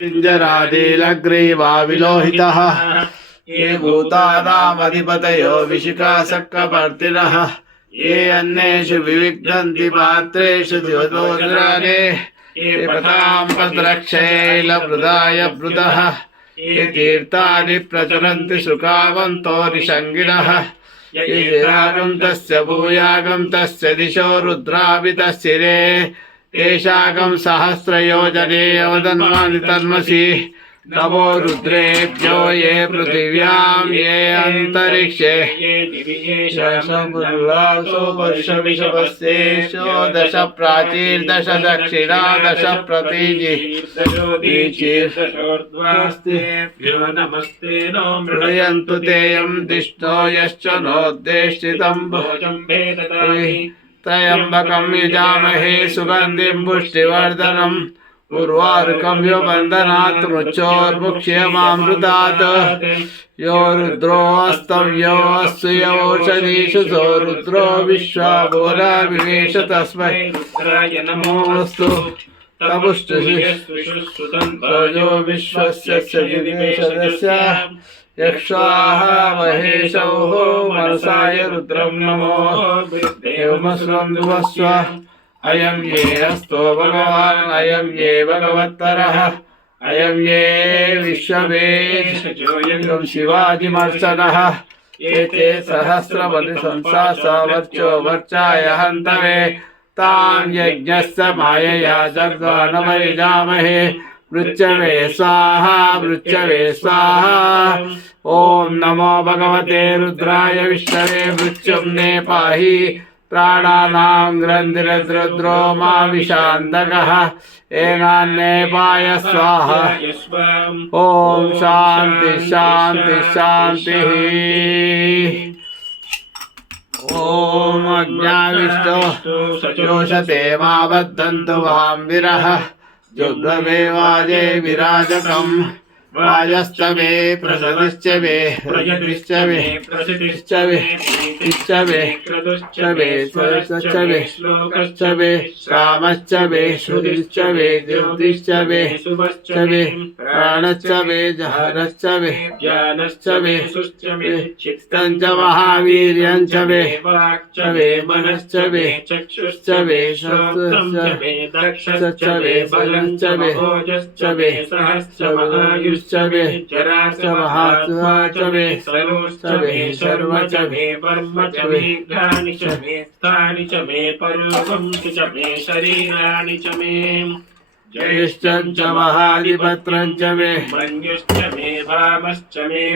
पिञ्जरादेलग्रीवा विलोहितः ये भूतानामधिपतयो विशिखासक्कपर्तिनः ये अन्येषु विविग्धन्ति पात्रेषु दिवतोद्राने ये वृदः। ये तीर्थानि प्रचरन्ति सुखावन्तो निषङ्गिणः ये तस्य भूयागं तस्य दिशो येषागं सहस्रयोजने अवदन्वानि तन्मसि नमो रुद्रेभ्यो ये पृथिव्यां ये अन्तरिक्षे वर्षविषवस्येषो दश प्राचीर्दश दक्षिणा दश प्रतीजि नमस्ते नो मृडयन्तु तेयं दिष्टो यश्च नोद्देशितं भोजं भेदतानि त्र्यम्बकं यजामहे सुगन्धिं पुष्टिवर्धनम् उर्वारुकं यो बन्धनात् मृच्छोर्मुक्ष्यमामृतात् यो रुद्रोऽस्तव्योऽस्तु योषधीषु सो रुद्रो विश्वाभोरा विवेश तस्मै रुद्राय नमोऽस्तु यो विश्वस्य सदिदेशस्य यक्षाः महेशौः मनसाय नमो ये अस्तो भगवान् अयं ये भगवत्तरः ये विश्ववेदं शिवाजिमर्शनः एते सहस्रबलिसंसासावर्चो वर्चाय हन्तवे तां यज्ञस्य मायया जग्दानमरिजामहे मृत्यवे स्वाहा मृत्यवे स्वाहा। ॐ नमो भगवते रुद्राय विष्णवे मृत्युं ने पाहि। प्राणानां ग्रन्थिरद्रुद्रो मा विशान्तकः एनान्ये पाय स्वाहा। ॐ शान्ति शान्ति शान्तिः। ॐ सचोषते मा बद्धन्तु वां विरह। जुग्रमेवाजे विराजकम् वाजस्तवे प्रसदश्च मे प्रजतिश्च मे प्रसिद्धिश्च मे इश्च मे क्रतुश्च मे सरसश्च मे श्लोकश्च च मे श्रामश्च मे श्रुतिश्च मे ज्योतिश्च मे शुभश्च मे प्राणश्च मे जहरश्च मे ज्ञानश्च मे सुश्च मे चित्तं च महावीर्यं मे वाक्च मे मनश्च मे चक्षुश्च च मे श्रोत्रं मे दक्षश्च मे बलं च मे भोजश्च मे सहश्च महायुश्च मे जराश्च महात्मा च मे सर्वश्च मे शर्म च मे वर्म च मे घ्राणि च मे स्थानि च मे पर्वं च मे शरीराणि च मे ज्येष्ठं च च मे मन्युश्च मे भामश्च मे।